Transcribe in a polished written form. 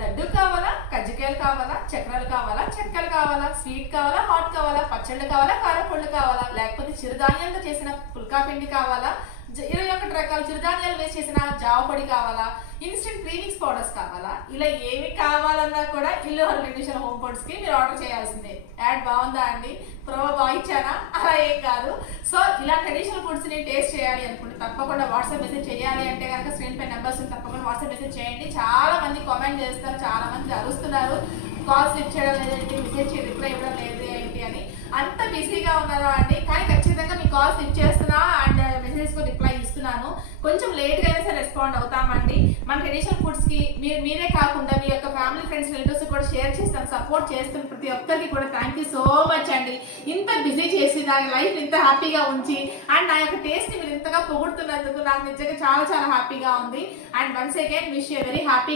లడ్డు కావాలా, కజ్జికాయలు కావాలా, చక్రాలు కావాలా, చెక్కలు కావాలా, స్వీట్ కావాలా, హాట్ కావాలా, పచ్చళ్ళు కావాలా, కారపళ్ళు కావాలా, లేకపోతే చిరుధాన్యాలతో చేసిన పుల్కా పిండి కావాలా, 21 రకాల చిరుధాన్యాలు వేసి చేసిన జావ పొడి కావాలా, ఇన్స్టెంట్ ప్రీమిక్స్ పౌడర్స్ కావాలా, ఇలా ఏమి కావాలన్నా కూడా ఇల్లు హర్బల్ హోమ్ ఫుడ్స్ కి మీరు ఆర్డర్ చేయాల్సిందే. యాడ్ బాగుందా అండి? ప్రోమో బాగా అలా ఏం కాదు. సో ఇలా ట్రెడిషనల్ ఫుడ్స్ ని టేస్ట్ చేయాలి అనుకుంటే తప్పకుండా వాట్సాప్ మెసేజ్ చేయాలి అంటే కనుక స్క్రీన్ పై నెంబర్స్ తప్పకుండా వాట్సాప్ మెసేజ్ చేయండి. చాలా మంది కామెంట్ చేస్తారు, చాలా మంది అరుస్తున్నారు, కాల్స్ లిఫ్ట్ చేయడం లేదంటే మెసేజ్ రిప్లై ఇవ్వడం లేదు ఏంటి అని. అంత బిజీగా ఉన్నారా అండి? కానీ ఖచ్చితంగా మీ కాల్స్ లిఫ్ట్ చేస్తున్నా అండ్ మెసేజెస్ రిప్లై ఇస్తున్నాను. కొంచెం లేట్గా అయినా సరే రెస్పాండ్ అవుతామండి. మన ట్రెడిషనల్ ఫుడ్స్ కి మీరే కాకుండా మీ యొక్క ఫ్యామిలీ ఫ్రెండ్స్ రిలేటివ్స్ కూడా షేర్ చేస్తాను, సపోర్ట్ చేస్తాను. ప్రతి ఒక్కరికి కూడా థ్యాంక్ యూ సో మచ్ అండి. ఇంత బిజీ చేసి నా లైఫ్ ఇంత హ్యాపీగా ఉంచి అండ్ నా యొక్క టేస్ట్ ని మీరు ఇంతగా పొగుడుతున్నందుకు నాకు నిజంగా చాలా చాలా హ్యాపీగా ఉంది. And once again wish you very happy